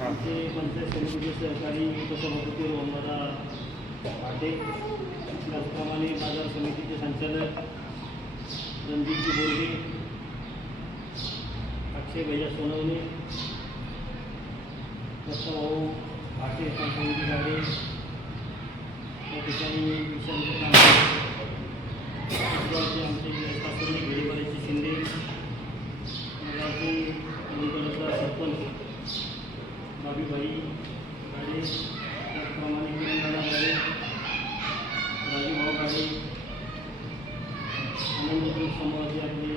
आमचे पंचायत समितीचे सहकारी उपसभापती त्याचप्रमाणे बाज़ार समितीचे संचालक रणजितजी बोरगे अक्षय भैया सोनवणे दत्तभाऊ शिंदे भाई गाडे त्याचप्रमाणे किरणदादा गाडे राजूभाऊ गाडे आनंद समूहाचे आपले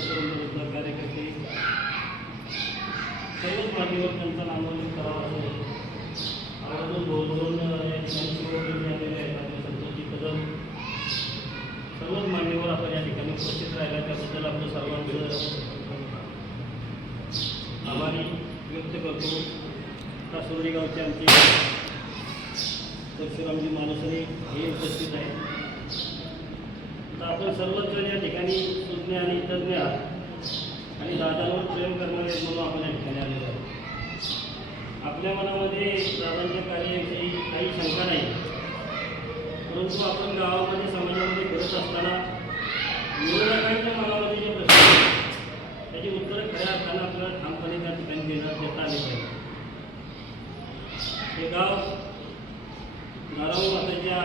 सर्व कार्यकर्ते. सर्वच माध्यमात त्यांचा नामोल्लेख करावा असं आवर्जून दोन दोन या ठिकाणी आलेले आहेत आपले संतोषजी कदम सर्वच मान्यवर आपण या ठिकाणी उपस्थित राहिला त्याबद्दल आपलं सर्वांचं आभारी व्यक्त करतो. कासोर्डी गावचे आमचे परशुरामजी मानसरे हे उपस्थित आहेत. तर आपण सर्वच जण या ठिकाणी सुज्ञ आणि तज्ज्ञ आहात. आणि दादांवर प्रेम करणारे म्हणून आपण या ठिकाणी आलेलो आहोत. आपल्या मनामध्ये दादांच्या कार्याविषयी काही शंका नाही. परंतु आपण गावामध्ये समाजामध्ये फिरत असताना विरोधकांच्या मनामध्ये जे प्रश्न त्याची उत्तरं खऱ्या अर्थानं आपल्याला ठामपणे देण्यात देता आले पाहिजे हे गाव गाराऊ माताच्या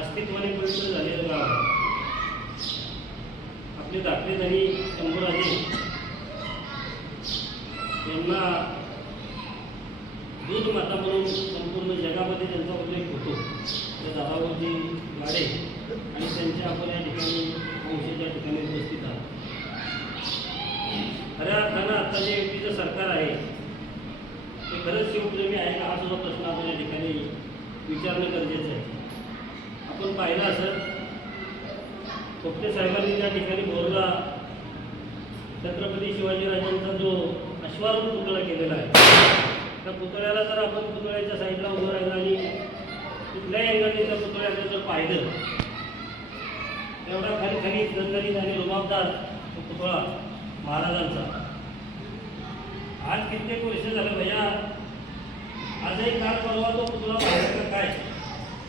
अस्तित्वाने पवित्र झालेलं गाव आहे. आपले दाखले धनी शंभूराजे यांना दूध माता म्हणून संपूर्ण जगामध्ये त्यांचा उल्लेख होतो. त्या दादावरजी गाडे आणि त्यांच्या आपण या ठिकाणी वंशाच्या ठिकाणी उपस्थित आहात. अर्थानं जे युतीचं सरकार आहे ते खरंच शिवप्रेमी आहे का? हा सुद्धा प्रश्न आपल्या ठिकाणी विचारणं गरजेचं आहे. आपण पाहिलं असं पोपटे साहेबांनी त्या ठिकाणी बोरला छत्रपती शिवाजीराजांचा जो अश्वारूढ पुतळा केलेला आहे त्या पुतळ्याला जर आपण पुतळ्याच्या साईडला उभं राहिलं आणि कुठल्याही अँगलने त्या पुतळ्याकडे जर पाहिलं तेवढा खाली खाली दणदणीत आणि रुबाबदार तो पुतळा महाराजांचा. आज कित्येक वर्ष झालं भैया. आजही काल परवा तो पुतळा बाहेर काय?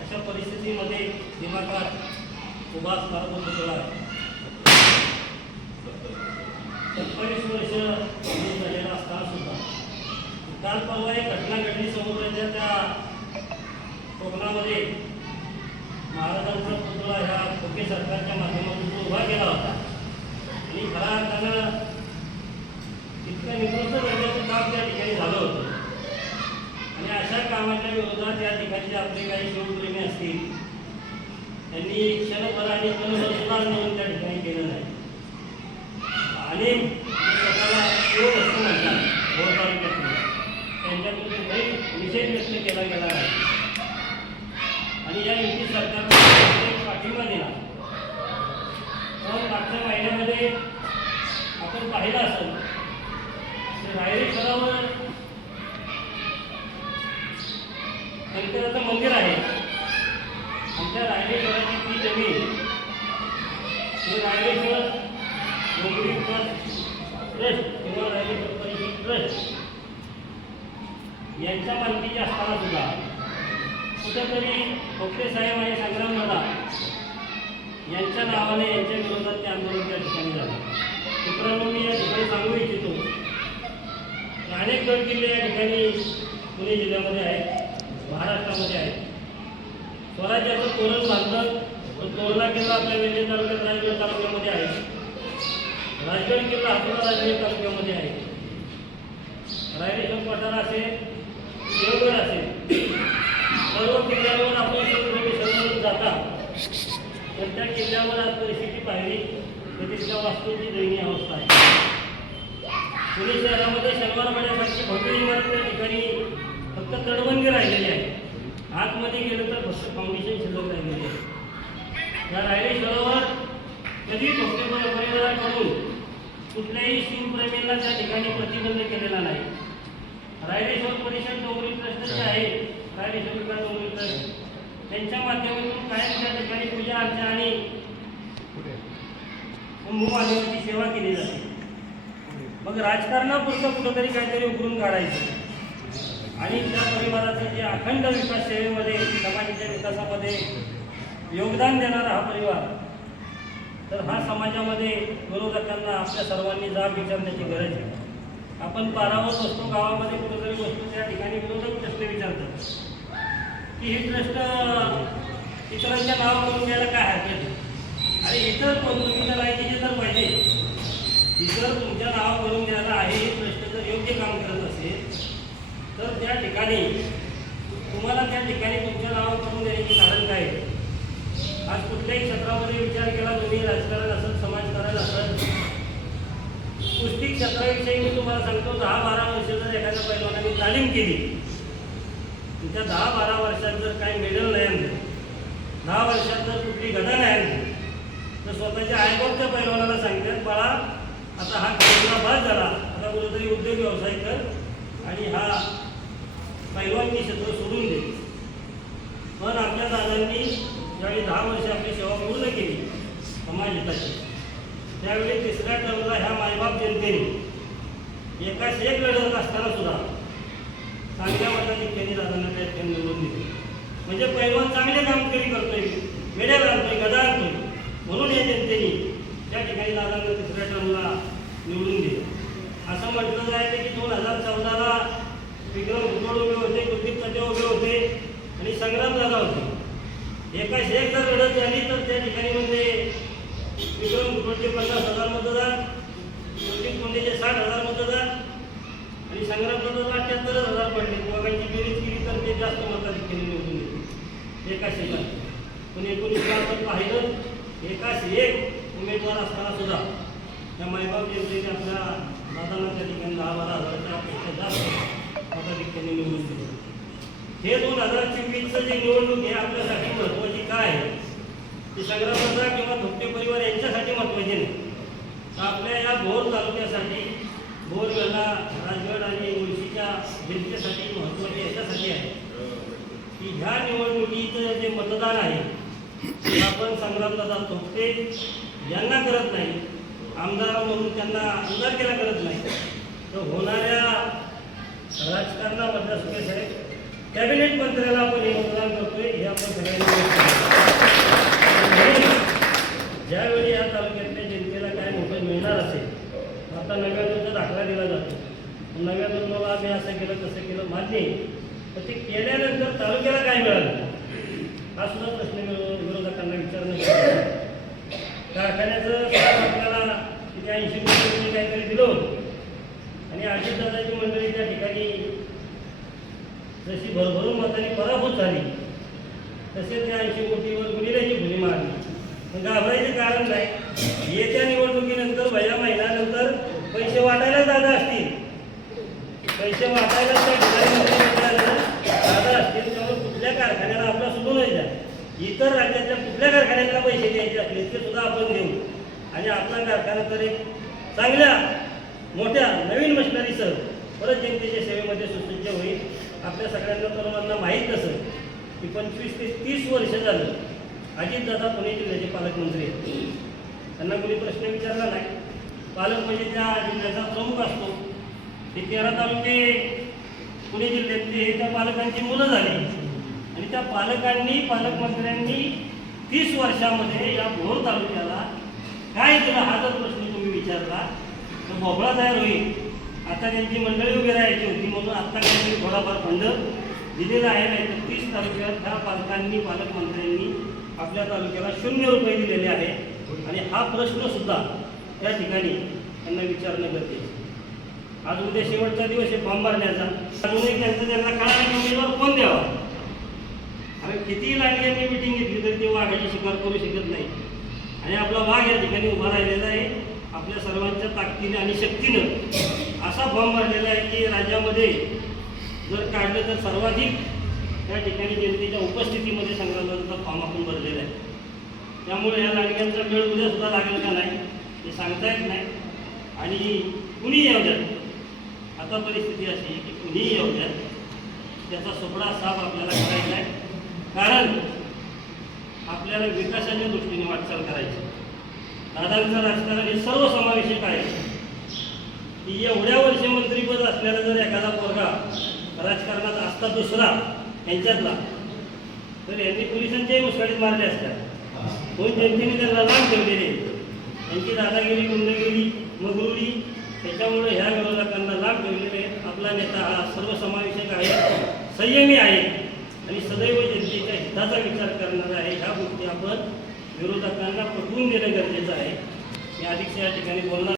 अशा परिस्थितीमध्ये दिमागात उभा असणारा तो पुतळा. आहे वर्ष झालेला असताना सुद्धा. काल परवा एक घटना घडली समुद्राच्या त्या कोकणामध्ये. महाराजांचा पुतळा ह्या खोके सरकारच्या माध्यमातून उभा केला होता. आणि खऱ्या अर्थानं इतकं निकृष्ट दर्जाचं काम त्या ठिकाणी झालं होतं आणि अशा आणि विरोधात या ठिकाणचे आपले काही शिवप्रेमी असतील त्यांनी क्षणभर आणि क्षणभर सुद्धा म्हणून त्या ठिकाणी केलं नाही आणि स्वतःला शिव असं म्हणतात भोर तालुक्यातून त्यांच्याकडून काही निषेध व्यक्त केला गेला आहे. आणि या युती सरकारने पाठिंबा दिला. पण मागच्या महिन्यामध्ये आपण पाहिलं असेल तर रायरी शहरावर शंकराचं मंदिर आहे आमच्या रायरेश्वराची ती जमीन हे रायरेश्वर डोंगरी ट्रस्ट ट्रस्ट किंवा रायरेश्वर परिषद ट्रस्ट यांच्या मालकीची असताना सुद्धा कुठंतरी खोपटे साहेब आणि संग्राम दादा यांच्या नावाने यांच्या विरोधात ते आंदोलन त्या ठिकाणी झालं. मित्रांनो मी या ठिकाणी सांगू इच्छितो. की अनेक गड किल्ले या ठिकाणी पुणे जिल्ह्यामध्ये आहेत महाराष्ट्रामध्ये आहेत. स्वराज्याचं तोरण बांधलं तो तोरणा किल्ला आपल्या वेल्हे तालुक्यात राजगड तालुक्यामध्ये आहे. राजगड किल्ला हातोडा राजगड तालुक्यामध्ये आहे. रायरेश्वर पठार असेल देवगड असेल सर्व किल्ल्यावर आपण शिवप्रेमी सर्व जाता तर त्या किल्ल्यावर आज परिस्थिती पाहिली. तर तिथल्या वास्तूची दयनीय अवस्था आहे. पुणे शहरामध्ये शनिवार महिन्यासारखी भव्य इमारत त्या ठिकाणी फक्त तडबंदी राहिलेली आहे. आतमध्ये गेलं तर फक्त फाउंडेशन शिल्लक राहिलेली आहे. या रायरेश्वरावर कधी भक्ती परिवाराकडून कुठल्याही शिवप्रेमींना त्या ठिकाणी प्रतिबंध केलेला नाही. रायरेश्वर परिषद डोंगरी ट्रस्ट जे आहे त्यांच्या माध्यमातून कायम त्या ठिकाणी पूजा अर्चा आणि कुंभमानवाची सेवा केली जाते. मग राजकारणापुरतं कुठंतरी काहीतरी उकरून काढायचं. आणि त्या परिवाराचं जे अखंड विकास सेवेमध्ये समाजाच्या विकासामध्ये योगदान देणारा हा परिवार तर हा समाजामध्ये विरोधकांना आपल्या सर्वांनी जाब विचारण्याची गरज आहे. आपण पारावर बसतो गावामध्ये कुठेतरी बसतो त्या ठिकाणी विरोधक प्रश्न विचारतात. की हे ट्रस्ट इतरांच्या नाव करून द्यायला काय हरकत आणि इतर कोण लायकीचे जर पाहिजे इतर तुमच्या नावावरून करून द्यायला आहे हे प्रश्न जर योग्य काम करत असेल तर त्या ठिकाणी तुम्हाला त्या ठिकाणी तुमच्या नाव करून देण्याचे कारण काय आहे? आज कुठल्याही क्षेत्रामध्ये विचार केला तुम्ही राजकारण असत समाजकारण असत कुस्ती क्षेत्राविषयी मी तुम्हाला सांगतो दहा बारा वर्ष जर एखाद्या पैलवानाने तालीम केली. तुमच्या दहा बारा वर्षात जर काही मेडल नाही आणलं दहा वर्षात जर कुठली गदा नाही आणली तर स्वतःच्या आईबापच्या पैलवानाला सांगतात बाळा आता हा खेळला बाद झाला. आता कुठेतरी उद्योग व्यवसाय कर आणि हा पैलवानची क्षेत्र सोडून दे पण आपल्या दादांनी ज्यावेळी दहा वर्ष आपली सेवा पूर्ण केली समाज हिताची त्यावेळी तिसऱ्या टर्मला ह्या मायबाप जनतेने एकाच एक लढत असताना सुद्धा चांगल्या मताधिक्याने दादांना त्या ठिकाणी निवडून दिली. म्हणजे पैलवान चांगले कामगिरी करतोय मेडल आणतोय गदा आणतोय. म्हणून या जनतेने त्या ठिकाणी दादांना तिसऱ्या टर्मला निवडून दिलं. असं म्हटलं जायचं की दोन हजार चौदाला विक्रम भुजबळ उभे होते कुलदीप तटे उभे होते आणि संग्राम दादा होते. एकाच एक जर लढत झाली तर त्या ठिकाणी म्हणजे विक्रम भुजबळचे पन्नास हजार मतदार कुलदीप कोंडेचे साठ हजार मतदार आणि संग्राम दादा अठ्याहत्तर हजार पडले. दोघांची बेरीज केली तर ते जास्त मताधिक्याने निवडून येते एका. शेतात पण एकोणीस आपण पाहिलं. एकाच एक. उमेदवार असताना सुद्धा त्या मायबाप जनतेने आपल्या दादांना त्या ठिकाणी दहा बारा हजाराच्या अपेक्षा जास्त मताधिक्याने निवडून दिलं हे दोन हजार चोवीसचं जे निवडणूक आहे आपल्यासाठी महत्त्वाची काय आहे? ते संग्रामदादा किंवा धोक्ते परिवार यांच्यासाठी महत्त्वाची नाही तर आपल्या या भोर तालुक्यासाठी भोर वेळा राजगड आणि मुळशीच्या जनतेसाठी महत्त्वाचे याच्यासाठी आहे. की ह्या निवडणुकीचं जे मतदान आहे आपण संग्रामला जातो ते यांना करत नाही. आमदार म्हणून त्यांना आमदार केला करत नाही. तर होणाऱ्या राजकारणामधल्या सुखे साहेब कॅबिनेट मंत्र्याला आपण हे मतदान करतोय हे आपण सगळ्यांनी ज्यावेळी या तालुक्यातल्या जनतेला काय मोठं मिळणार असेल आता नव्याण्णवचा दाखला दिला जातो. नव्याण्णवला आम्ही असं केलं तसं केलं मान्य तर पण ते केल्यानंतर तालुक्याला काय मिळालं? हा सुद्धा प्रश्न विरोधकांना विचारणं कारखान्याचं काम आपल्याला तिथे ऐंशी कोटी काहीतरी दिलं होतं. आणि अजितदादाची मंडळी त्या ठिकाणी जशी भरभरून मताने पराभूत झाली तसे त्या ऐंशी कोटीवर गुन्हेची भुली मारली. पण कारण नाही. येत्या निवडणुकीनंतर भया महिन्यानंतर पैसे वाटायला दादा असते. पैसे वाटायला त्या ठिकाणी दादा असतील त्यामुळे कुठल्या कारखान्याला आपला सुटू नाही द्या इतर राज्यातल्या कुठल्या कारखान्याला पैसे द्यायचे असले ते सुद्धा आपण देऊ आणि आपला कारखाना तर एक चांगल्या मोठ्या नवीन मशिनरीसह परत जनतेच्या सेवेमध्ये सुसज्ज होईल. आपल्या सगळ्यांना तरुणांना माहीत असं की पंचवीस ते तीस वर्ष झालं अजितदादा पुणे जिल्ह्याचे पालकमंत्री आहेत. त्यांना कोणी प्रश्न विचारला नाही. पालक म्हणजे त्या जिल्ह्याचा प्रमुख असतो. हे तेरा तालुके पुणे जिल्ह्यातले त्या पालकांची मुलं झाली. आणि त्या पालकांनी पालकमंत्र्यांनी तीस वर्षामध्ये या भोर तालुक्याला काय केलं हा जर प्रश्न तुम्ही विचारला तर भोपळा तयार होईल. आता त्यांची मंडळी उभी राहायची होती म्हणून आत्ता काही थोडाफार फंड दिलेला आहे नाही तर तीस तालुक्यात ह्या पालकांनी पालकमंत्र्यांनी आपल्या तालुक्याला शून्य रुपये दिलेले आहे. आणि हा प्रश्न सुद्धा त्या ठिकाणी त्यांना विचारणं गरजेचं आज उद्या शेवटचा दिवस आहे फॉर्म भरण्याचा. अजूनही त्यांचं त्यांना कळालं की उमेदवार कोण द्यावा? अरे कितीही लांडग्यांनी मिटिंग घेतली तरी ते वाघाची शिकार करू शकत नाही. आणि आपला वाघ या ठिकाणी उभा राहिलेला आहे आपल्या सर्वांच्या ताकदीने आणि शक्तीनं. असा फॉर्म भरलेला आहे की राज्यामध्ये जर काढलं तर सर्वाधिक त्या ठिकाणी जनतेच्या उपस्थितीमध्ये संग्रामाचा फॉर्म आपण भरलेला आहे. त्यामुळे या लांडग्यांचा वेळ उद्या सुद्धा लागेल का नाही हे सांगता येत नाही. आणि कुणी येऊ द्या. आता परिस्थिती अशी की कुणीही येऊ द्यात त्याचा सोपडा साफ आपल्याला करायचा आहे. कारण आपल्याला विकासाच्या दृष्टीने वाटचाल करायची. दादांचं राजकारण हे सर्वसमावेशक आहे. की एवढ्या वर्ष मंत्रीपद असलेला जर एखादा पोरगा राजकारणात असता दुसरा यांच्यातला तर यांनी पोलिसांच्याही मुसकडीत मारले असतात म्हणून जनतेने त्यांना लांब ठेवलेले यांची दादागिरी गुंडगिरी मगरुरी त्याच्यामुळे ह्या विरोधकांना लाभ मिळलेले आपला नेता हा सर्वसमावेशक आहे. संयमी आहे. आणि सदैव जनतेच्या हिताचा विचार करणारा आहे. ह्या गोष्टी आपण विरोधकांना पटवून देणं गरजेचं आहे. मी अधिक या ठिकाणी बोलणार